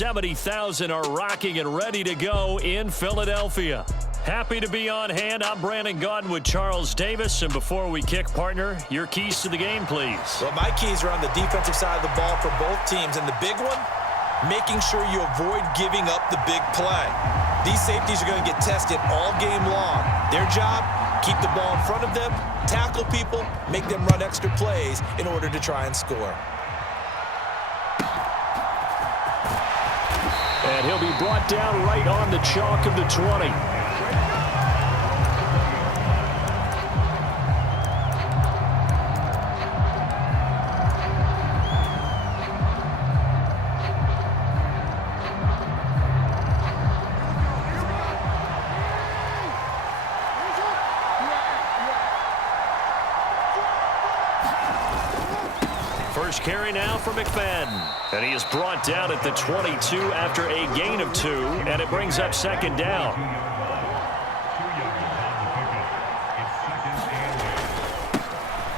70,000 are rocking and ready to go in Philadelphia. Happy to be on hand. I'm Brandon Gaudin with Charles Davis. And before we kick, partner, your keys to the game, please. Well, my keys are on the defensive side of the ball for both teams. And the big one, making sure you avoid giving up the big play. These safeties are going to get tested all game long. Their job, keep the ball in front of them, tackle people, make them run extra plays in order to try and score. And he'll be brought down right on the chalk of the 20. First carry now for McFadden. And he is brought down at the 22 after a gain of 2, and it brings up second down.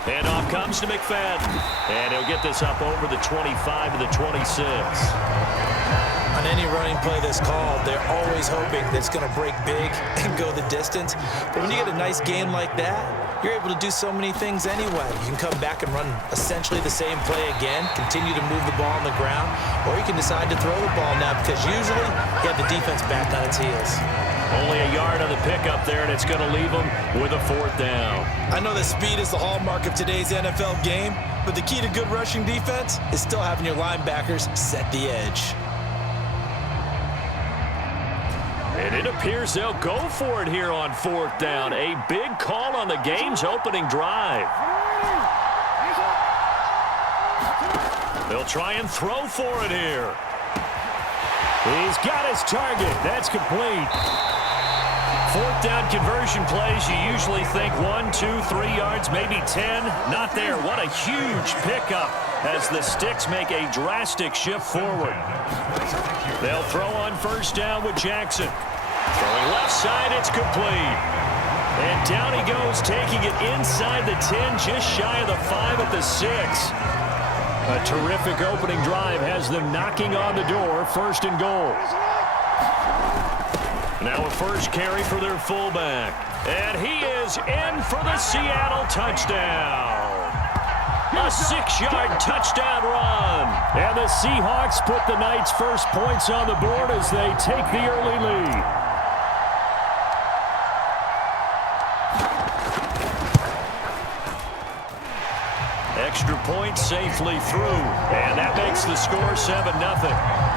And off comes to McFadden. And he'll get this up over the 25 to the 26. On any running play that's called, they're always hoping that it's going to break big and go the distance. But when you get a nice game like that, you're able to do so many things anyway. You can come back and run essentially the same play again, continue to move the ball on the ground, or you can decide to throw the ball now because usually you have the defense back on its heels. Only a yard on the pickup there, and it's going to leave them with a 4th down. I know that speed is the hallmark of today's NFL game, but the key to good rushing defense is still having your linebackers set the edge. And it appears they'll go for it here on 4th down. A big call on the game's opening drive. They'll try and throw for it here. He's got his target. That's complete. 4th down conversion plays, you usually think 1, 2, 3 yards, maybe 10. Not there. What a huge pickup as the Sticks make a drastic shift forward. They'll throw on 1st down with Jackson. Throwing left side, it's complete. And down he goes, taking it inside the 10, just shy of the 5 at the 6. A terrific opening drive has them knocking on the door, 1st and goal. Now a first carry for their fullback. And he is in for the Seattle touchdown. A 6-yard touchdown run. And the Seahawks put the Knights' first points on the board as they take the early lead. Extra point safely through. And that makes the score 7-0.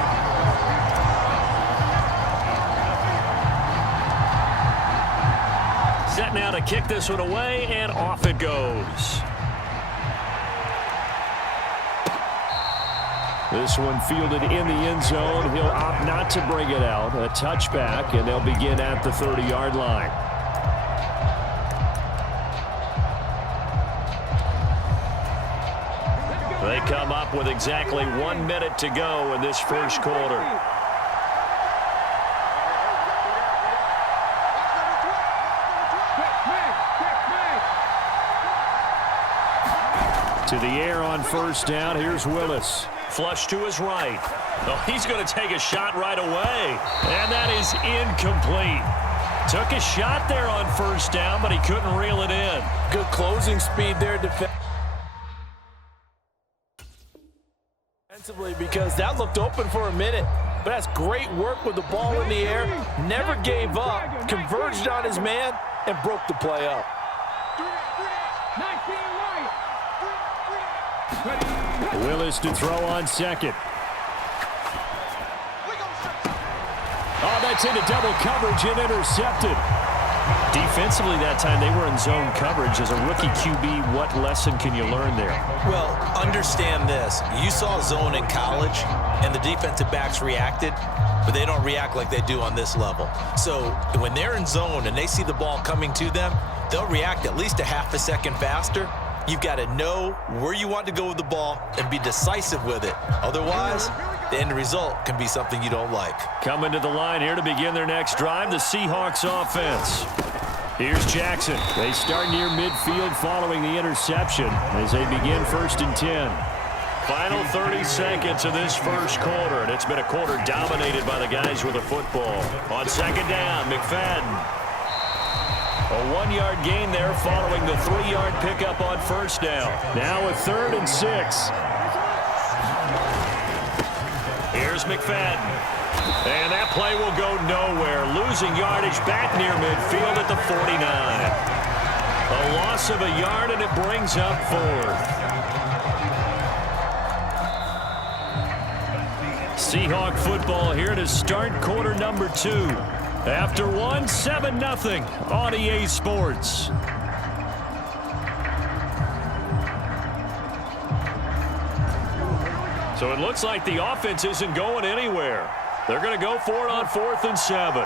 Set now to kick this one away, and off it goes. This one fielded in the end zone. He'll opt not to bring it out. A touchback, and they'll begin at the 30-yard line. They come up with exactly 1 minute to go in this first quarter. To the air on 1st down. Here's Willis. Flush to his right. Oh, he's going to take a shot right away. And that is incomplete. Took a shot there on 1st down, but he couldn't reel it in. Good closing speed there defensively because that looked open for a minute. But that's great work with the ball in the air. Never gave up. Converged on his man and broke the play up. Willis to throw on 2nd. Oh, that's into double coverage and intercepted. Defensively that time, they were in zone coverage. As a rookie QB, what lesson can you learn there? Well, understand this. You saw zone in college, and the defensive backs reacted, but they don't react like they do on this level. So when they're in zone and they see the ball coming to them, they'll react at least a half a second faster. You've got to know where you want to go with the ball and be decisive with it. Otherwise, the end result can be something you don't like. Coming to the line here to begin their next drive, the Seahawks offense. Here's Jackson. They start near midfield following the interception as they begin 1st and 10. Final 30 seconds of this first quarter, and it's been a quarter dominated by the guys with the football. On second down, McFadden. A 1-yard gain there following the 3-yard pickup on first down. Now a 3rd and 6. Here's McFadden. And that play will go nowhere. Losing yardage back near midfield at the 49. A loss of a yard, and it brings up 4th. Seahawk football here to start quarter number 2. After 1, 7-0 on EA Sports. So it looks like the offense isn't going anywhere. They're going to go for it on 4th and 7.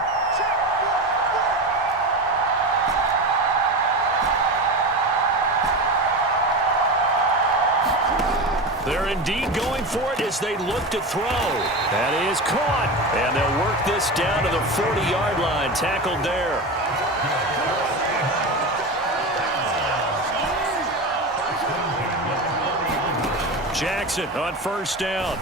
They're indeed going for it as they look to throw. That is caught. And they'll work this down to the 40-yard line. Tackled there. Jackson on first down.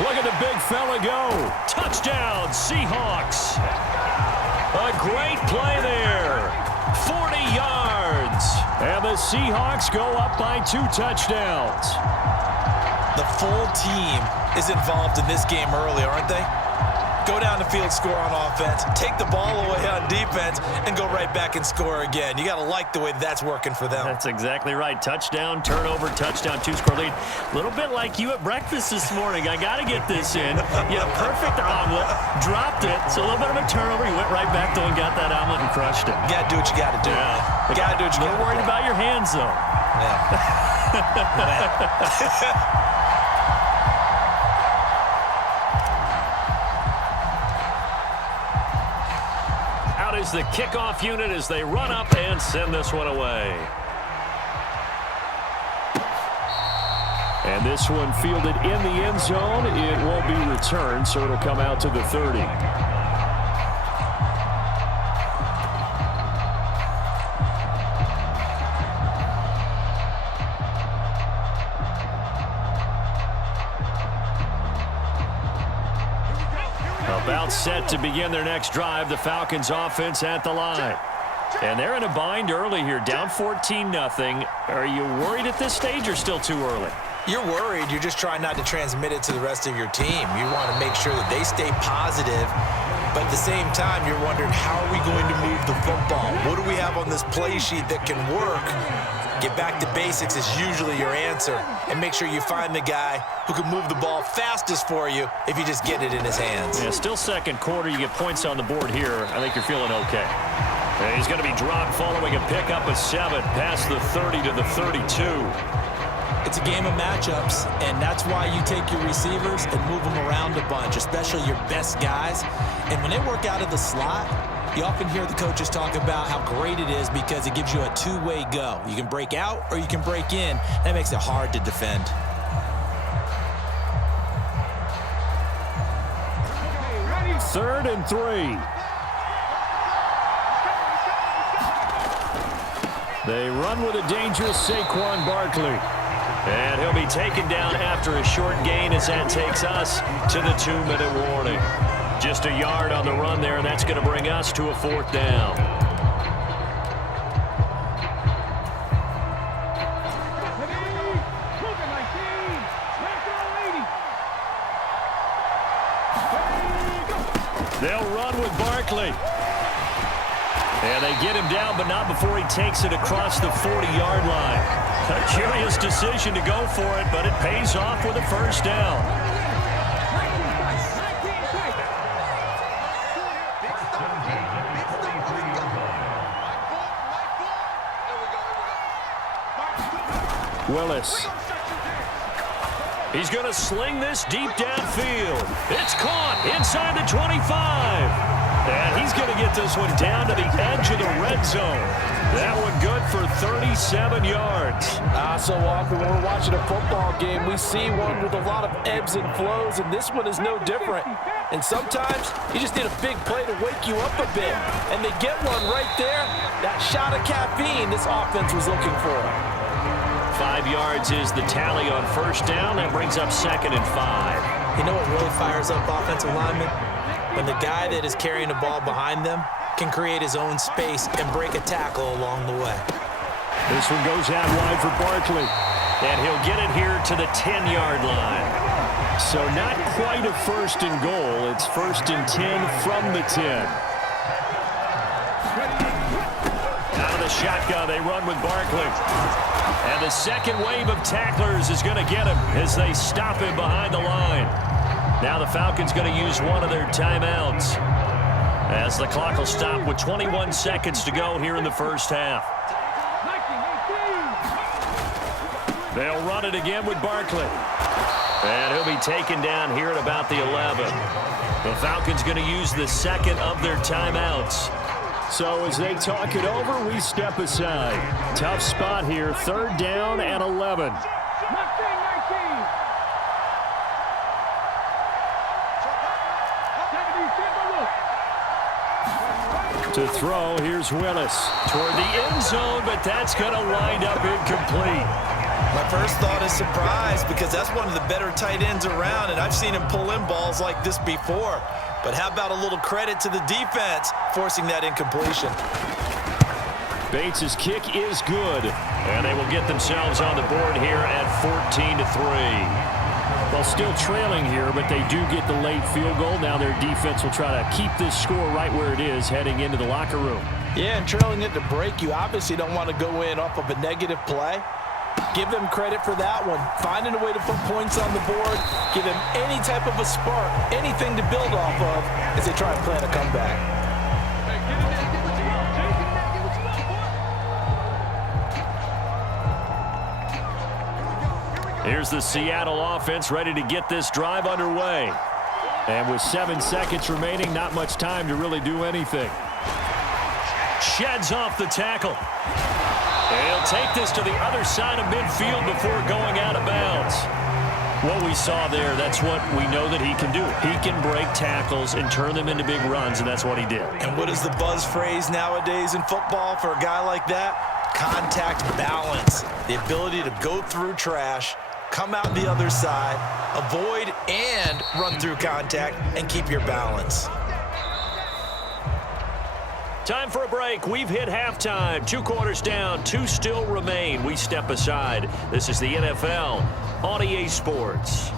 Look at the big fella go. Touchdown, Seahawks. A great play there. 40 yards. And the Seahawks go up by 2 touchdowns. The full team is involved in this game early, aren't they? Go down the field, score on offense, take the ball away on defense, and go right back and score again. You got to like the way that's working for them. That's exactly right. Touchdown, turnover, touchdown, 2-score lead. A little bit like you at breakfast this morning. I got to get this in. Yeah, perfect omelet. Dropped it. So a little bit of a turnover. You went right back, though, and got that omelet and crushed it. You got to do what you got to do. Yeah. You got to do what you got to do. A little worried about your hands, though. Yeah. Is the kickoff unit as they run up and send this one away. And this one fielded in the end zone. It won't be returned, so it'll come out to the 30. About set to begin their next drive. The Falcons offense at the line. And they're in a bind early here, down 14-0. Are you worried at this stage or still too early? You're worried. You're just trying not to transmit it to the rest of your team. You want to make sure that they stay positive. But at the same time, you're wondering, how are we going to move the football? What do we have on this play sheet that can work? Get back to basics is usually your answer. And make sure you find the guy who can move the ball fastest for you if you just get it in his hands. Yeah, still second quarter. You get points on the board here. I think you're feeling okay. And he's going to be dropped following a pickup of 7 past the 30 to the 32. It's a game of matchups, and that's why you take your receivers and move them around a bunch, especially your best guys. And when they work out of the slot, you often hear the coaches talk about how great it is because it gives you a two-way go. You can break out or you can break in. That makes it hard to defend. Third and 3. They run with a dangerous Saquon Barkley. And he'll be taken down after a short gain as that takes us to the 2-minute warning. Just a yard on the run there, and that's going to bring us to a 4th down. They'll run with Barkley. And they get him down, but not before he takes it across the 40-yard line. A curious decision to go for it, but it pays off with a first down. Willis. He's going to sling this deep downfield. It's caught inside the 25. And he's going to get this one down to the edge of the red zone. That one good for 37 yards. So often when we're watching a football game, we see one with a lot of ebbs and flows, and this one is no different. And sometimes you just need a big play to wake you up a bit. And they get one right there. That shot of caffeine this offense was looking for. 5 yards is the tally on first down. That brings up 2nd and 5. You know what really fires up offensive linemen? When the guy that is carrying the ball behind them can create his own space and break a tackle along the way. This one goes out wide for Barkley. And he'll get it here to the 10-yard line. So not quite a 1st and goal. It's 1st and 10 from the 10. Out of the shotgun, they run with Barkley. And the second wave of tacklers is going to get him as they stop him behind the line. Now the Falcons going to use one of their timeouts as the clock will stop with 21 seconds to go here in the first half. They'll run it again with Barkley. And he'll be taken down here at about the 11. The Falcons going to use the second of their timeouts. So as they talk it over, we step aside. Tough spot here, 3rd down and 11. To throw, here's Willis toward the end zone, but that's going to wind up incomplete. My first thought is surprise because that's one of the better tight ends around, and I've seen him pull in balls like this before. But how about a little credit to the defense forcing that incompletion? Bates' kick is good, and they will get themselves on the board here at 14-3. Well, still trailing here, but they do get the late field goal. Now their defense will try to keep this score right where it is heading into the locker room. Yeah, and trailing it to break, you obviously don't want to go in off of a negative play. Give them credit for that one. Finding a way to put points on the board, give them any type of a spark, anything to build off of as they try and plan a comeback. Here's the Seattle offense ready to get this drive underway. And with 7 seconds remaining, not much time to really do anything. Sheds off the tackle. And he'll take this to the other side of midfield before going out of bounds. What we saw there, that's what we know that he can do. He can break tackles and turn them into big runs, and that's what he did. And what is the buzz phrase nowadays in football for a guy like that? Contact balance. The ability to go through trash, come out the other side, avoid and run through contact, and keep your balance. Time for a break. We've hit halftime. 2 quarters down, 2 still remain. We step aside. This is the NFL on EA Sports.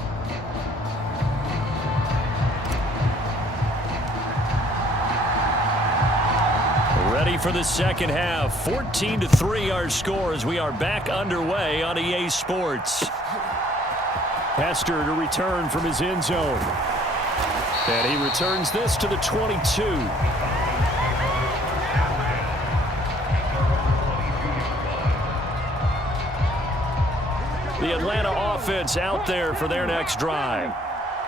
Ready for the second half. 14-3 our score as we are back underway on EA Sports. Hester to return from his end zone. And he returns this to the 22. The Atlanta offense out there for their next drive.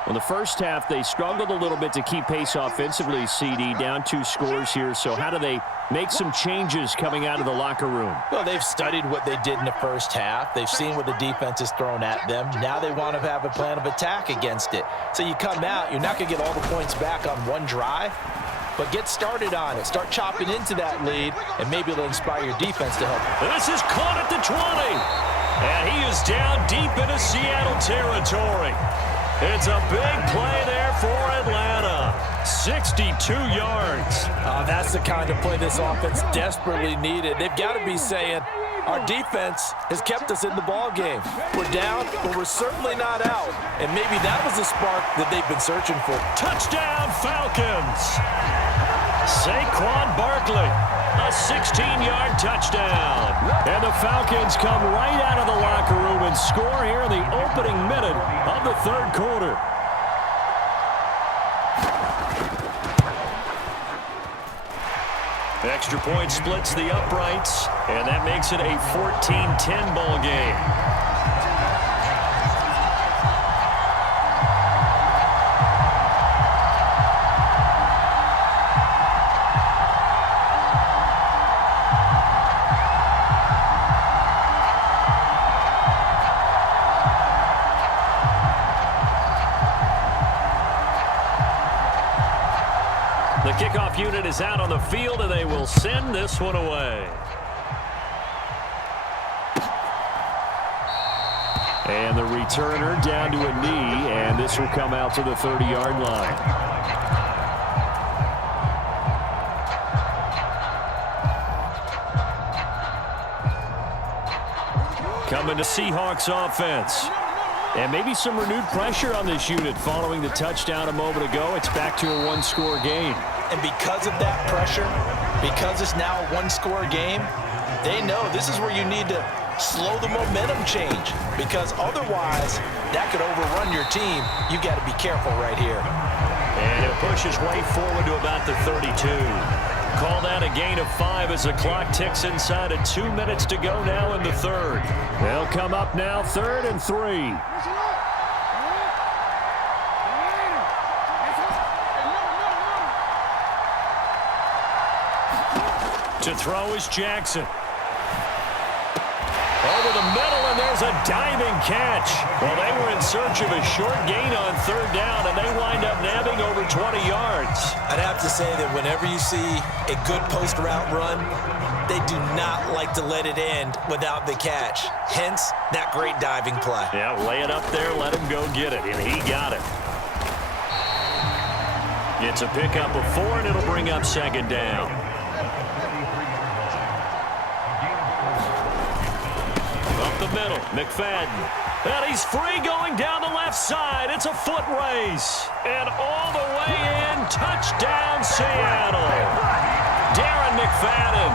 Well, the first half, they struggled a little bit to keep pace offensively, CD, down 2 scores here. So how do they make some changes coming out of the locker room? Well, they've studied what they did in the first half. They've seen what the defense has thrown at them. Now they want to have a plan of attack against it. So you come out, you're not going to get all the points back on one drive, but get started on it. Start chopping into that lead, and maybe it'll inspire your defense to help. This is caught at the 20. And he is down deep into Seattle territory. It's a big play there for Atlanta. 62 yards. That's the kind of play this offense desperately needed. They've got to be saying, our defense has kept us in the ball game. We're down, but we're certainly not out. And maybe that was the spark that they've been searching for. Touchdown, Falcons. Saquon Barkley, a 16-yard touchdown. And the Falcons come right out of the locker room and score here in the opening minute of the 3rd quarter. Extra point splits the uprights, and that makes it a 14-10 ball game. The kickoff unit is out on the field, and they will send this one away. And the returner down to a knee, and this will come out to the 30-yard line. Coming to Seahawks offense. And maybe some renewed pressure on this unit following the touchdown a moment ago. It's back to a one-score game. And because of that pressure, because it's now a one-score game, they know this is where you need to slow the momentum change, because otherwise that could overrun your team. You got to be careful right here. And he'll push his way forward to about the 32. Call that a gain of 5 as the clock ticks inside of 2 minutes to go now in the third. They'll come up now 3rd and 3. To throw is Jackson. Over the middle, and there's a diving catch. Well, they were in search of a short gain on 3rd down, and they wind up nabbing over 20 yards. I'd have to say that whenever you see a good post route run, they do not like to let it end without the catch. Hence, that great diving play. Yeah, lay it up there, let him go get it, and he got it. It's a pickup of 4, and it'll bring up 2nd down. The middle, McFadden. And he's free going down the left side. It's a foot race. And all the way in, touchdown Seattle. Darren McFadden,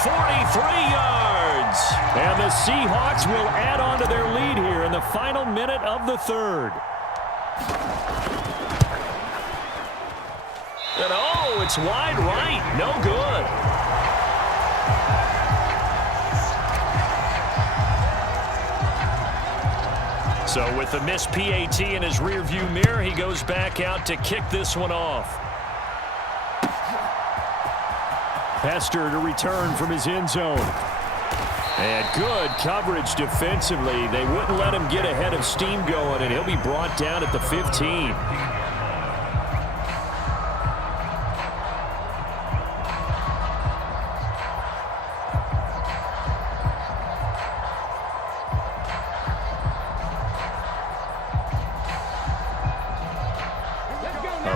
43 yards. And the Seahawks will add on to their lead here in the final minute of the third. And oh, it's wide right. No good. So with the missed PAT in his rearview mirror, he goes back out to kick this one off. Hester to return from his end zone. And good coverage defensively. They wouldn't let him get ahead of steam going, and he'll be brought down at the 15.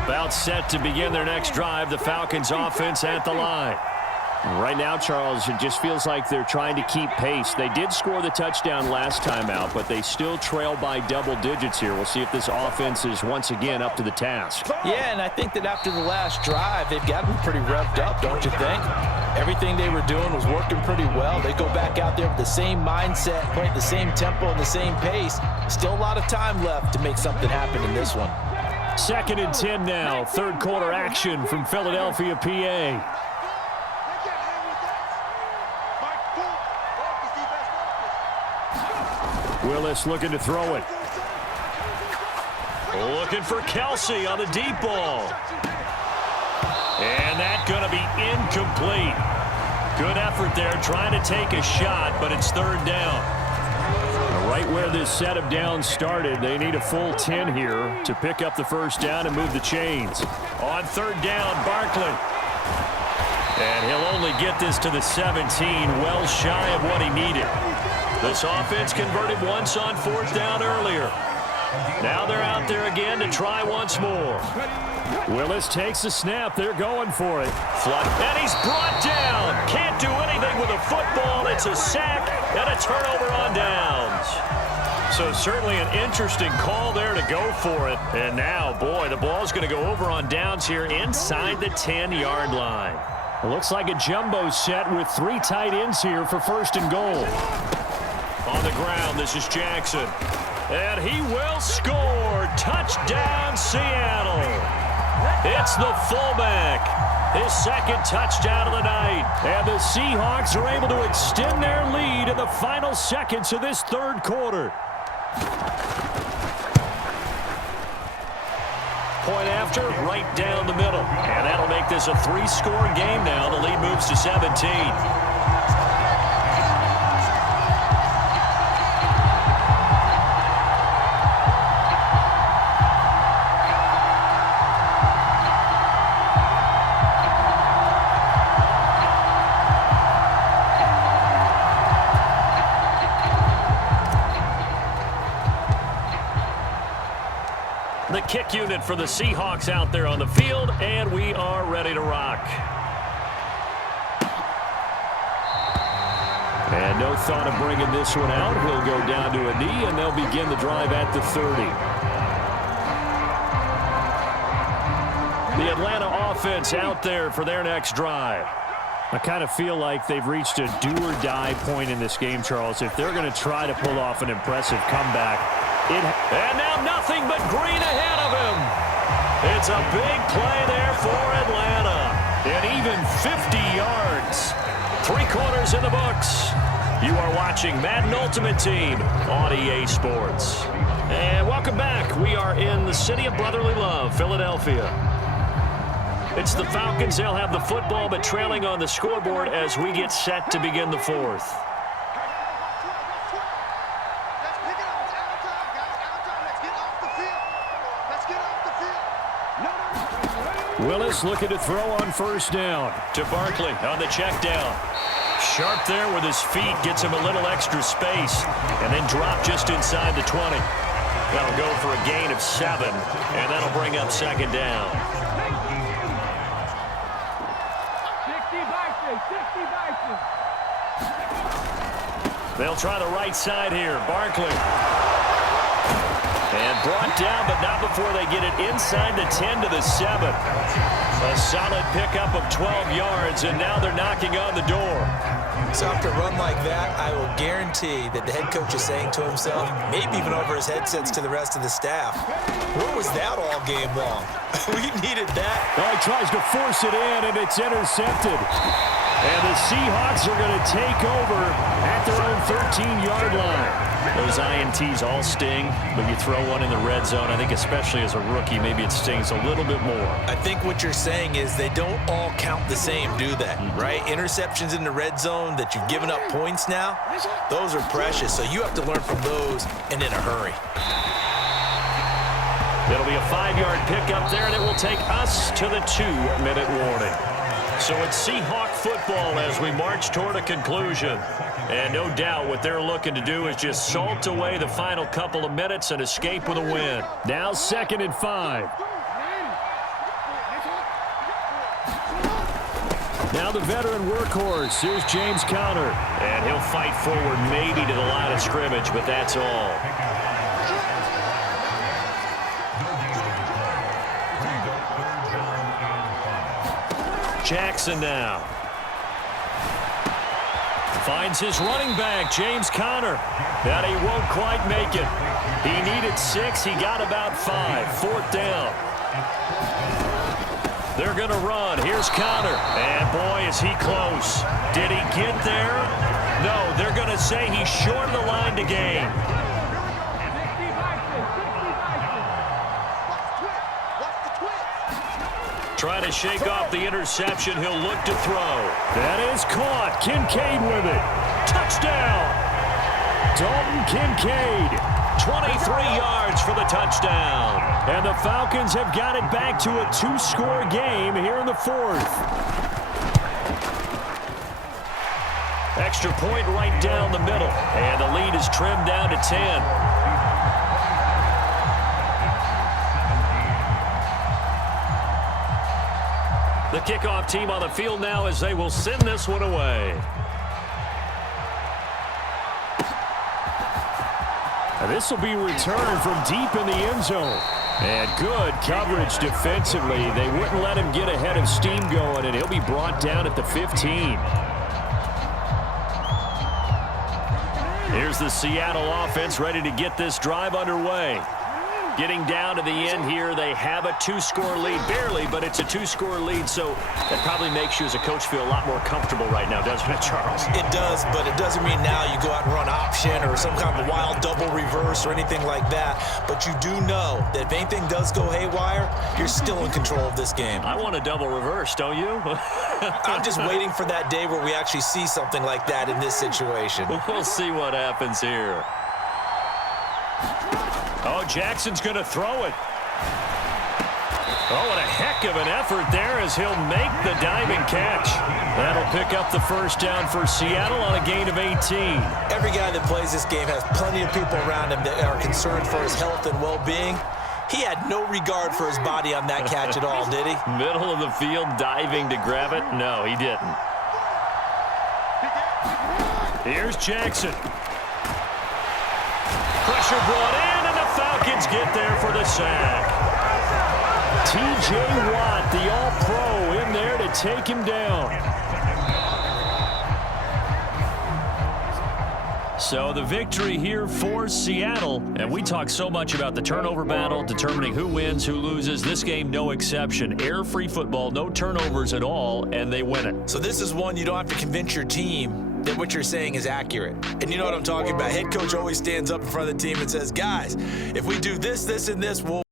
About set to begin their next drive, the Falcons offense at the line. Right now, Charles, it just feels like they're trying to keep pace. They did score the touchdown last time out, but they still trail by double digits here. We'll see if this offense is once again up to the task. Yeah, and I think that after the last drive, they've got to be pretty revved up, don't you think? Everything they were doing was working pretty well. They go back out there with the same mindset, play at the same tempo and the same pace. Still a lot of time left to make something happen in this one. 2nd and 10 now. Third quarter action from Philadelphia, PA. Willis looking to throw it. Looking for Kelsey on the deep ball. And that's going to be incomplete. Good effort there trying to take a shot, but it's 3rd down. Right where this set of downs started, they need a full 10 here to pick up the first down and move the chains. On 3rd down, Barkley. And he'll only get this to the 17, well shy of what he needed. This offense converted once on 4th down earlier. Now they're out there again to try once more. Willis takes the snap. They're going for it. And he's brought down. Can't do anything with a football. It's a sack and a turnover on downs. So certainly an interesting call there to go for it. And now, boy, the ball's going to go over on downs here inside the 10-yard line. It looks like a jumbo set with 3 tight ends here for 1st and goal. On the ground, this is Jackson. And he will score. Touchdown, Seattle. It's the fullback. His 2nd touchdown of the night. And the Seahawks are able to extend their lead in the final seconds of this 3rd quarter. Point after, right down the middle. And that'll make this a 3-score game now. The lead moves to 17. quarterback unit for the Seahawks out there on the field, and we are ready to rock. And no thought of bringing this one out. He'll go down to a knee, and they'll begin the drive at the 30. The Atlanta offense out there for their next drive. I kind of feel like they've reached a do-or-die point in this game, Charles. If they're going to try to pull off an impressive comeback. And now nothing but green ahead of him. It's a big play there for Atlanta. And even 50 yards. 3 quarters in the books. You are watching Madden Ultimate Team on EA Sports. And welcome back. We are in the city of brotherly love, Philadelphia. It's the Falcons. They'll have the football, but trailing on the scoreboard as we get set to begin the fourth. Willis looking to throw on first down to Barkley on the check down. Sharp there with his feet, gets him a little extra space, and then drop just inside the 20. That'll go for a gain of 7, and that'll bring up second down. They'll try the right side here. Barkley. And brought down, but not before they get it inside the 10 to the 7. A solid pickup of 12 yards, and now they're knocking on the door. So after a run like that, I will guarantee that the head coach is saying to himself, maybe even over his headsets to the rest of the staff, where was that all game long? We needed that. Oh, he tries to force it in, and it's intercepted. And the Seahawks are going to take over at their own 13-yard line. Those INTs all sting, but you throw one in the red zone. I think especially as a rookie, maybe it stings a little bit more. I think what you're saying is they don't all count the same, do they? Right? Interceptions in the red zone that you've given up points now, those are precious. So you have to learn from those and in a hurry. It'll be a 5-yard pickup there, and it will take us to the 2-minute warning. So it's Seahawk football as we march toward a conclusion. And no doubt what they're looking to do is just salt away the final couple of minutes and escape with a win. Now 2nd and 5. Now the veteran workhorse. Here's James Conner. And he'll fight forward maybe to the line of scrimmage, but that's all. Jackson now. Finds his running back, James Conner. But he won't quite make it. He needed 6. He got about 5. 4th down. They're going to run. Here's Conner. And, boy, is he close. Did he get there? No, they're going to say he's short of the line to gain. Trying to shake off the interception. He'll look to throw. That is caught. Kincaid with it. Touchdown. Dalton Kincaid. 23 yards for the touchdown. And the Falcons have got it back to a 2-score game here in the 4th. Extra point right down the middle. And the lead is trimmed down to 10. The kickoff team on the field now as they will send this one away. And this will be returned from deep in the end zone. And good coverage defensively. They wouldn't let him get ahead of steam going, and he'll be brought down at the 15. Here's the Seattle offense ready to get this drive underway. Getting down to the end here, they have a 2-score lead. Barely, but it's a 2-score lead, so that probably makes you as a coach feel a lot more comfortable right now, doesn't it, Charles? It does, but it doesn't mean now you go out and run option or some kind of a wild double reverse or anything like that. But you do know that if anything does go haywire, you're still in control of this game. I want a double reverse, don't you? I'm just waiting for that day where we actually see something like that in this situation. We'll see what happens here. Oh, Jackson's going to throw it. Oh, what a heck of an effort there as he'll make the diving catch. That'll pick up the first down for Seattle on a gain of 18. Every guy that plays this game has plenty of people around him that are concerned for his health and well-being. He had no regard for his body on that catch at all, did he? Middle of the field, diving to grab it. No, he didn't. Here's Jackson. Pressure brought in, and the Falcons get there for the sack. T.J. Watt, the All-Pro, in there to take him down. So the victory here for Seattle. And we talk so much about the turnover battle, determining who wins, who loses. This game, no exception. Air-free football, no turnovers at all, and they win it. So this is one you don't have to convince your team that what you're saying is accurate. And you know what I'm talking about. Head coach always stands up in front of the team and says, guys, if we do this, this, and this, we'll